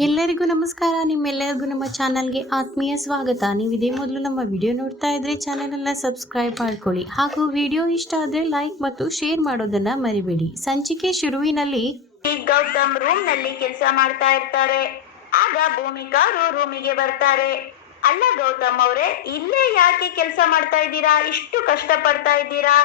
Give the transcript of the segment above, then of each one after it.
ಎಲ್ಲರಿಗೂ ನಮಸ್ಕಾರ. ನಿಮ್ಮೆಲ್ಲರಿಗೂ ನಮ್ಮ ಚಾನಲ್ಗೆ ಆತ್ಮೀಯ ಸ್ವಾಗತ. ನೀವು ಇದೇ ಮೊದಲು ನಮ್ಮ ವಿಡಿಯೋ ನೋಡ್ತಾ ಇದ್ರೆ ಚಾನಲ್ ಎಲ್ಲ ಸಬ್ಸ್ಕ್ರೈಬ್ ಮಾಡ್ಕೊಳ್ಳಿ. ಹಾಗೂ ವಿಡಿಯೋ ಇಷ್ಟ ಆದರೆ ಲೈಕ್ ಮತ್ತು ಶೇರ್ ಮಾಡೋದನ್ನ ಮರಿಬೇಡಿ. ಸಂಚಿಕೆ ಶುರುವಿನಲ್ಲಿ ಗೌತಮ್ ರೂಮ್ನಲ್ಲಿ ಕೆಲಸ ಮಾಡ್ತಾ ಇರ್ತಾರೆ. ಆಗ ಭೂಮಿಕಾ ಅವರು ರೂಮಿಗೆ ಬರ್ತಾರೆ. ಅಲ್ಲ ಗೌತಮ್ ಅವರೇ, ಇಲ್ಲೇ ಯಾಕೆ ಕೆಲಸ ಮಾಡ್ತಾ ಇದ್ದೀರಾ? ಇಷ್ಟು ಕಷ್ಟ ಪಡ್ತಾ ಇದ್ದೀರಾ?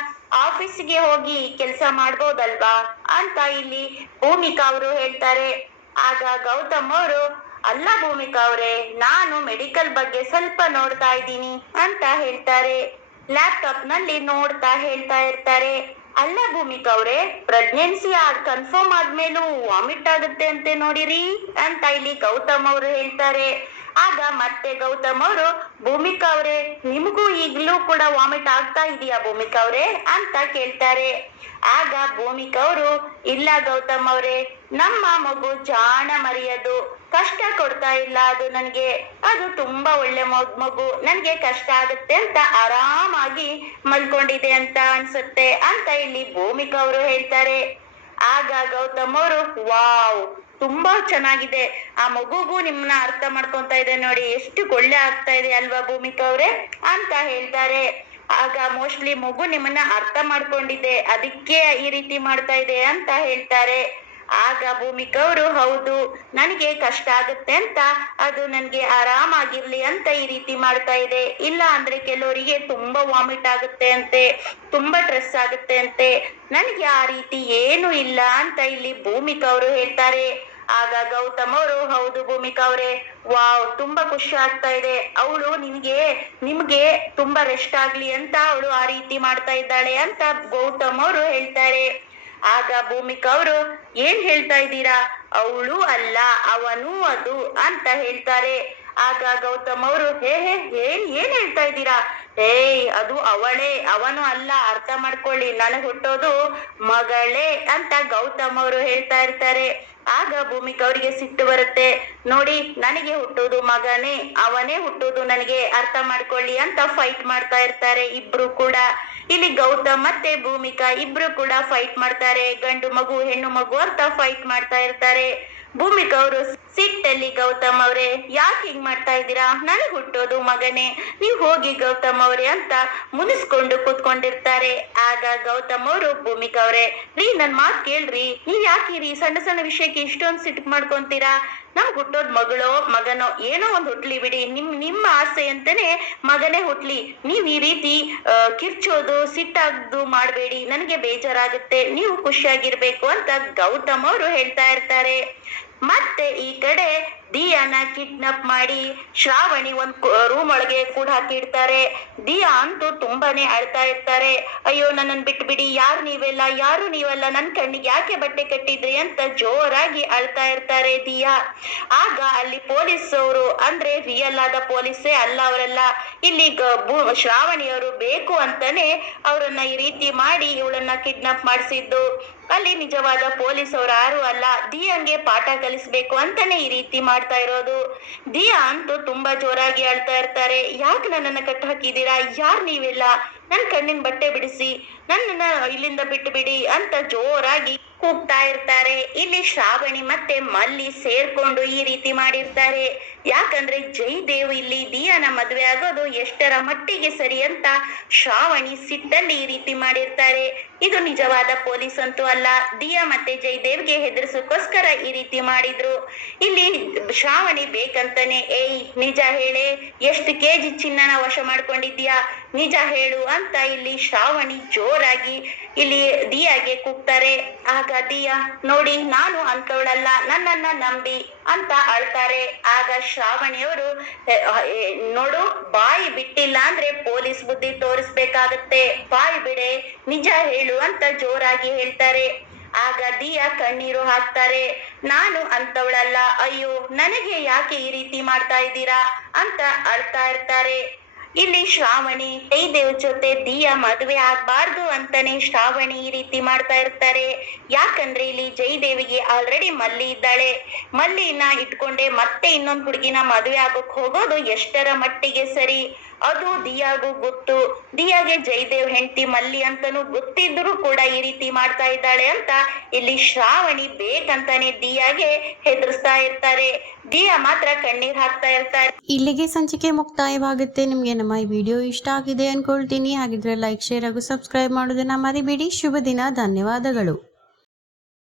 ಆಫೀಸ್ಗೆ ಹೋಗಿ ಕೆಲಸ ಮಾಡ್ಬೋದಲ್ವಾ? ಅಂತ ಇಲ್ಲಿ ಭೂಮಿಕಾ ಅವರು ಹೇಳ್ತಾರೆ. ಆಗ ಗೌತಮ್ ಅವರು, ಅಲ್ಲ ಭೂಮಿಕಾ ಅವರೇ, ನಾನು ಮೆಡಿಕಲ್ ಬಗ್ಗೆ ಸ್ವಲ್ಪ ನೋಡ್ತಾ ಇದ್ದೀನಿ ಅಂತ ಹೇಳ್ತಾರೆ. ಲ್ಯಾಪ್ಟಾಪ್ನಲ್ಲಿ ನೋಡ್ತಾ ಹೇಳ್ತಾ ಇರ್ತಾರೆ. ಅಲ್ಲ ಭೂಮಿಕಾ ಅವರೇ ಪ್ರೆಗ್ನೆನ್ಸಿ ಕನ್ಫರ್ಮ್ ಆದ್ಮೇಲೂ ವಾಮಿಟ್ ಆಗುತ್ತೆ ಅಂತೆ ನೋಡಿರಿ ಅಂತ ಇಲ್ಲಿ ಗೌತಮ್ ಅವರು ಹೇಳ್ತಾರೆ. ಆಗ ಮತ್ತೆ ಗೌತಮ್ ಅವರು, ಭೂಮಿಕಾ ಅವರೇ, ನಿಮಗೂ ಈಗಲೂ ಕೂಡ ವಾಮಿಟ್ ಆಗ್ತಾ ಇದೆಯಾ ಭೂಮಿಕಾ ಅವರೇ? ಅಂತ ಕೇಳ್ತಾರೆ. ಆಗ ಭೂಮಿಕಾ ಅವರು, ಇಲ್ಲ ಗೌತಮ್ ಅವ್ರೆ ನಮ್ಮ ಮಗು ಜಾಣ ಮರೆಯದು. ಕಷ್ಟ ಕೊಡ್ತಾ ಇಲ್ಲ ಅದು ನನಗೆ. ಅದು ತುಂಬಾ ಒಳ್ಳೆ ಮಗ್- ನನಗೆ ಕಷ್ಟ ಆಗುತ್ತೆ ಅಂತ ಆರಾಮಾಗಿ ಮಲ್ಕೊಂಡಿದೆ ಅಂತ ಅನ್ಸುತ್ತೆ ಅಂತ ಇಲ್ಲಿ ಭೂಮಿಕಾ ಅವರು ಹೇಳ್ತಾರೆ. ಆಗ ಗೌತಮ್ ಅವರು, ವಾವ್, ತುಂಬಾ ಚೆನ್ನಾಗಿದೆ. ಆ ಮಗುಗೂ ನಿಮ್ಮನ್ನ ಅರ್ಥ ಮಾಡ್ಕೊಂತ ಇದೆ ನೋಡಿ. ಎಷ್ಟು ಒಳ್ಳೆ ಆಗ್ತಾ ಇದೆ ಅಲ್ವಾ ಭೂಮಿಕಾ ಅವ್ರೆ? ಅಂತ ಹೇಳ್ತಾರೆ. ಆಗ ಮೋಸ್ಟ್ಲಿ ಮಗು ನಿಮ್ಮನ್ನ ಅರ್ಥ ಮಾಡ್ಕೊಂಡಿದೆ. ಅದಕ್ಕೆ ಈ ರೀತಿ ಮಾಡ್ತಾ ಇದೆ ಅಂತ ಹೇಳ್ತಾರೆ. ಆಗ ಭೂಮಿಕಾ ಅವರು ಹೌದು, ನನಗೆ ಕಷ್ಟ ಆಗುತ್ತೆ ಅಂತ, ಅದು ನನಗೆ ಆರಾಮಾಗಿರ್ಲಿ ಅಂತ ಈ ರೀತಿ ಮಾಡ್ತಾ ಇದೆ. ಇಲ್ಲ ಅಂದ್ರೆ ಕೆಲವರಿಗೆ ತುಂಬಾ ವಾಮಿಟ್ ಆಗುತ್ತೆ ಅಂತೆ, ತುಂಬಾ ಸ್ಟ್ರೆಸ್ ಆಗುತ್ತೆ ಅಂತೆ. ನನಗೆ ಆ ರೀತಿ ಏನು ಇಲ್ಲ ಅಂತ ಇಲ್ಲಿ ಭೂಮಿಕಾ ಅವರು ಹೇಳ್ತಾರೆ. ಆಗ ಗೌತಮ್ ಅವರು, ಹೌದು ಭೂಮಿಕಾ ಅವರೇ ವಾವ್, ತುಂಬಾ ಖುಷಿ ಆಗ್ತಾ ಇದೆ. ಅವಳು ನಿನ್ಗೆ ನಿಮ್ಗೆ ತುಂಬಾ ರೆಸ್ಟ್ ಆಗ್ಲಿ ಅಂತ ಅವಳು ಆ ರೀತಿ ಮಾಡ್ತಾ ಇದ್ದಾಳೆ ಅಂತ ಗೌತಮ್ ಅವರು ಹೇಳ್ತಾರೆ. ಆಗ ಭೂಮಿಕಾ ಅವರು ಏನ್ ಹೇಳ್ತಾ ಇದ್ದೀರಾ? ಅವಳು ಅಲ್ಲ, ಅವನು ಅದು ಅಂತ ಹೇಳ್ತಾರೆ. ಆಗ ಗೌತಮ್ ಅವರು, ಹೇ ಹೇ, ಏನ್ ಏನ್ ಹೇಳ್ತಾ ಇದ್ದೀರಾ? ಏಯ್, ಅದು ಅವಳೇ, ಅವನು ಅಲ್ಲ, ಅರ್ಥ ಮಾಡ್ಕೊಳ್ಳಿ, ನನಗೆ ಹುಟ್ಟೋದು ಮಗಳೇ ಅಂತ ಗೌತಮ್ ಅವರು ಹೇಳ್ತಾ ಇರ್ತಾರೆ. ಆಗ ಭೂಮಿಕ ಅವರಿಗೆ ಸಿಟ್ಟು ಬರುತ್ತೆ. ನೋಡಿ, ನನಗೆ ಹುಟ್ಟೋದು ಮಗನೇ, ಅವನೇ ಹುಟ್ಟೋದು ನನಗೆ, ಅರ್ಥ ಮಾಡ್ಕೊಳ್ಳಿ ಅಂತ ಫೈಟ್ ಮಾಡ್ತಾ ಇರ್ತಾರೆ ಇಬ್ರು ಕೂಡ. ಇಲ್ಲಿ ಗೌತಮ್ ಮತ್ತೆ ಭೂಮಿಕಾ ಇಬ್ರು ಕೂಡ ಫೈಟ್ ಮಾಡ್ತಾರೆ. ಗಂಡು ಮಗು, ಹೆಣ್ಣು ಮಗು ಅಂತ ಫೈಟ್ ಮಾಡ್ತಾ ಇರ್ತಾರೆ. ಭೂಮಿಕಾ ಅವರು ಸಿಟ್ಟಲ್ಲಿ ಗೌತಮ್ ಅವರೇ, ಯಾಕೆ ಹಿಂಗ್ ಮಾಡ್ತಾ ಇದ್ದೀರಾ? ನನಗೆ ಹುಟ್ಟೋದು ಮಗನೇ. ನೀವ್ ಹೋಗಿ ಗೌತಮ್ ಅವ್ರೆ ಅಂತ ಮುನಿಸ್ಕೊಂಡು ಕೂತ್ಕೊಂಡಿರ್ತಾರೆ. ಆಗ ಗೌತಮ್ ಅವರು, ಭೂಮಿಕಾ ಅವ್ರೆ, ರೀ, ನನ್ ಮಾತ್ ಕೇಳ್ರಿ. ನೀವ್ ಯಾಕೆ ರೀ ಸಣ್ಣ ಸಣ್ಣ ವಿಷಯಕ್ಕೆ ಇಷ್ಟೊಂದ್ ಸಿಟ್ಟು ಮಾಡ್ಕೊಂತೀರಾ? ನಮ್ ಹುಟ್ಟೋದ್ ಮಗಳೋ, ಮಗನೋ, ಏನೋ ಒಂದ್ ಹುಟ್ಲಿ ಬಿಡಿ. ನಿಮ್, ನಿಮ್ಮ ಆಸೆ ಅಂತಾನೆ ಮಗನೇ ಹುಟ್ಲಿ. ನೀವ್ ಈ ರೀತಿ ಕಿರ್ಚೋದು, ಸಿಟ್ಟಾಗ್ದು ಮಾಡ್ಬೇಡಿ. ನನಗೆ ಬೇಜಾರಾಗುತ್ತೆ. ನೀವು ಖುಷಿಯಾಗಿರ್ಬೇಕು ಅಂತ ಗೌತಮ್ ಅವರು ಹೇಳ್ತಾ ಇರ್ತಾರೆ. ಮತ್ತೆ ಈ ಕಡೆ ದಿಯಾನ ಕಿಡ್ನಾಪ್ ಮಾಡಿ ಶ್ರಾವಣಿ ಒಂದ್ ರೂಮ್ ಒಳಗೆ ಕೂಡ ಹಾಕಿಡ್ತಾರೆ. ದಿಯಾ ಅಂತೂ ತುಂಬಾನೇ ಅಳ್ತಾ ಇರ್ತಾರೆ. ಅಯ್ಯೋ, ನನ್ನನ್ ಬಿಟ್ಬಿಡಿ, ಯಾರು ನೀವೆಲ್ಲ? ಯಾರು ನೀವೆಲ್ಲ? ನನ್ ಕಣ್ಣಿಗೆ ಯಾಕೆ ಬಟ್ಟೆ ಕಟ್ಟಿದ್ರಿ ಅಂತ ಜೋರಾಗಿ ಅಳ್ತಾ ಇರ್ತಾರೆ ದಿಯಾ. ಆಗ ಅಲ್ಲಿ ಪೊಲೀಸ್ ಅವರು ಅಂದ್ರೆ ರಿಯಲ್ ಆದ ಪೊಲೀಸೇ ಅಲ್ಲ ಅವರೆಲ್ಲ. ಇಲ್ಲಿ ಶ್ರಾವಣಿಯವರು ಬೇಕು ಅಂತಾನೆ ಅವರನ್ನ ಈ ರೀತಿ ಮಾಡಿ ಇವಳನ್ನ ಕಿಡ್ನಾಪ್ ಮಾಡಿಸಿದ್ದು. ಅಲ್ಲಿ ನಿಜವಾದ ಪೊಲೀಸ್ ಅವ್ರು ಯಾರು ಅಲ್ಲ. ದಿಯಾನ್ಗೆ ಪಾಠ ಕಲಿಸ್ಬೇಕು ಅಂತಾನೆ ಈ ರೀತಿ ಮಾಡ್ತಾ ಇರೋದು. ದಿಯಾ ಅಂತೂ ತುಂಬಾ ಜೋರಾಗಿ ಅಳ್ತಾ ಇರ್ತಾರೆ. ಯಾಕೆ ನನ್ನನ್ನು ಕಟ್ಟು ಹಾಕಿದ್ದೀರಾ? ಯಾರು ನೀವೆಲ್ಲ? ನನ್ನ ಕಣ್ಣಿನ ಬಟ್ಟೆ ಬಿಡಿಸಿ, ನನ್ನನ್ನ ಇಲ್ಲಿಂದ ಬಿಟ್ಟು ಬಿಡಿ ಅಂತ ಜೋರಾಗಿ ಕೂಗ್ತಾ ಇರ್ತಾರೆ. ಇಲ್ಲಿ ಶ್ರಾವಣಿ ಮತ್ತೆ ಮಲ್ಲಿ ಸೇರ್ಕೊಂಡು ಈ ರೀತಿ ಮಾಡಿರ್ತಾರೆ. ಯಾಕಂದ್ರೆ ಜೈದೇವ್ ಇಲ್ಲಿ ದಿಯಾನ ಮದ್ವೆ ಆಗೋದು ಎಷ್ಟರ ಮಟ್ಟಿಗೆ ಸರಿ ಅಂತ ಶ್ರಾವಣಿ ಸಿಟ್ಟಲ್ಲಿ ಈ ರೀತಿ ಮಾಡಿರ್ತಾರೆ. ಇದು ನಿಜವಾದ ಪೊಲೀಸ್ ಅಂತೂ ಅಲ್ಲ, ದಿಯಾ ಮತ್ತೆ ಜೈದೇವ್ಗೆ ಹೆದರ್ಸೋಕೋಸ್ಕರ ಈ ರೀತಿ ಮಾಡಿದ್ರು. ಇಲ್ಲಿ ಶ್ರಾವಣಿ ಬೇಕಂತಾನೆ, ಏಯ್, ನಿಜ ಹೇಳೆ, ಎಷ್ಟು ಕೆಜಿ ಚಿನ್ನನ ವಶ ಮಾಡ್ಕೊಂಡಿದ್ಯಾ ನಿಜ ಹೇಳು ಅಂತ ಇಲ್ಲಿ ಶ್ರಾವಣಿ ಜೋರಾಗಿ ಇಲ್ಲಿ ದಿಯಾಗೆ ಕೂಗ್ತಾರೆ. ಆಗ ದಿಯಾ ನೋಡಿ ನಾನು ಅಂತವಳಲ್ಲ ನನ್ನನ್ನ ನಂಬಿ ಅಂತ ಅಳ್ತಾರೆ. ಆಗ ಶ್ರಾವಣಿಯವರು "ಎ, ಎ, ನೋಡು ಬಾಯಿ ಬಿಟ್ಟಿಲ್ಲ ಅಂದ್ರೆ ಪೊಲೀಸ್ ಬುದ್ಧಿ ತೋರಿಸ್ಬೇಕಾಗತ್ತೆ. ಬಾಯಿ ಬಿಡೆ ನಿಜ ಹೇಳು ಅಂತ ಜೋರಾಗಿ ಹೇಳ್ತಾರೆ. ಆಗ ದಿಯಾ ಕಣ್ಣೀರು ಹಾಕ್ತಾರೆ. ನಾನು ಅಂತವಳಲ್ಲ ಅಯ್ಯೋ ನನಗೆ ಯಾಕೆ ಈ ರೀತಿ ಮಾಡ್ತಾ ಇದ್ದೀರಾ? ಅಂತ ಅಳ್ತಾ ಇರ್ತಾರೆ. ಇಲ್ಲಿ ಶ್ರಾವಣಿ ಕೈದೇವ್ ಜೊತೆ ದಿಯಾ ಮದುವೆ ಆಗ್ಬಾರ್ದು ಅಂತಾನೆ ಶ್ರಾವಣಿ ಈ ರೀತಿ ಮಾಡ್ತಾ ಇರ್ತಾರೆ. ಯಾಕಂದ್ರೆ ಇಲ್ಲಿ ಜೈದೇವಿಗೆ ಆಲ್ರೆಡಿ ಮಲ್ಲಿ ಇದ್ದಾಳೆ. ಮಲ್ಲಿನ ಇಟ್ಕೊಂಡೆ ಮತ್ತೆ ಇನ್ನೊಂದು ಹುಡುಗಿನ ಮದುವೆ ಆಗೋಕ್ ಹೋಗೋದು ಎಷ್ಟರ ಮಟ್ಟಿಗೆ ಸರಿ. ಅದು ದಿಯಾಗೂ ಗೊತ್ತು. ದಿಯಾಗೆ ಜಯದೇವ್ ಹೆಂಡತಿ ಮಲ್ಲಿ ಅಂತನೂ ಗೊತ್ತಿದ್ರು ಕೂಡ ಈ ರೀತಿ ಮಾಡ್ತಾ ಇದ್ದಾಳೆ ಅಂತ ಇಲ್ಲಿ ಶ್ರಾವಣಿ ಬೇಕಂತಾನೆ ದಿಯಾಗೆ ಹೆದರ್ಸ್ತಾ ಇರ್ತಾರೆ. ದಿಯಾ ಮಾತ್ರ ಕಣ್ಣೀರ್ ಹಾಕ್ತಾ ಇರ್ತಾರೆ. ಇಲ್ಲಿಗೆ ಸಂಚಿಕೆ ಮುಕ್ತಾಯವಾಗುತ್ತೆ. ನಿಮ್ಗೆ ನಮ್ಮ ಈ ವಿಡಿಯೋ ಇಷ್ಟ ಆಗಿದೆ ಅನ್ಕೊಳ್ತೀನಿ. ಹಾಗಿದ್ರೆ ಲೈಕ್ ಶೇರ್ ಹಾಗೂ ಸಬ್ಸ್ಕ್ರೈಬ್ ಮಾಡೋದನ್ನ ಮರಿಬೇಡಿ. ಶುಭ ದಿನ. ಧನ್ಯವಾದಗಳು.